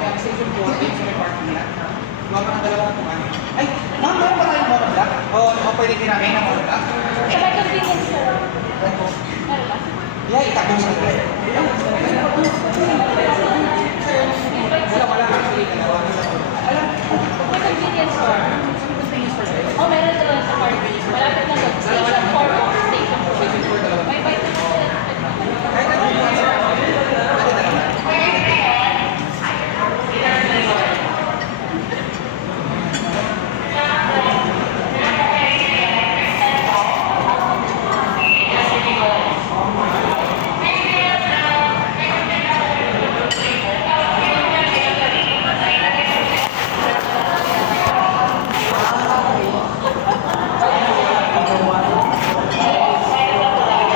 Kaya station 4, dito sa may parking lot. Gawa pa ng dalawang kumain. Ay, ma'am, meron ba tayong monoblock? O pwede kinamin ng monoblock? Sa may convenience store. Ano po? Meron ba? Yeah, itapos na.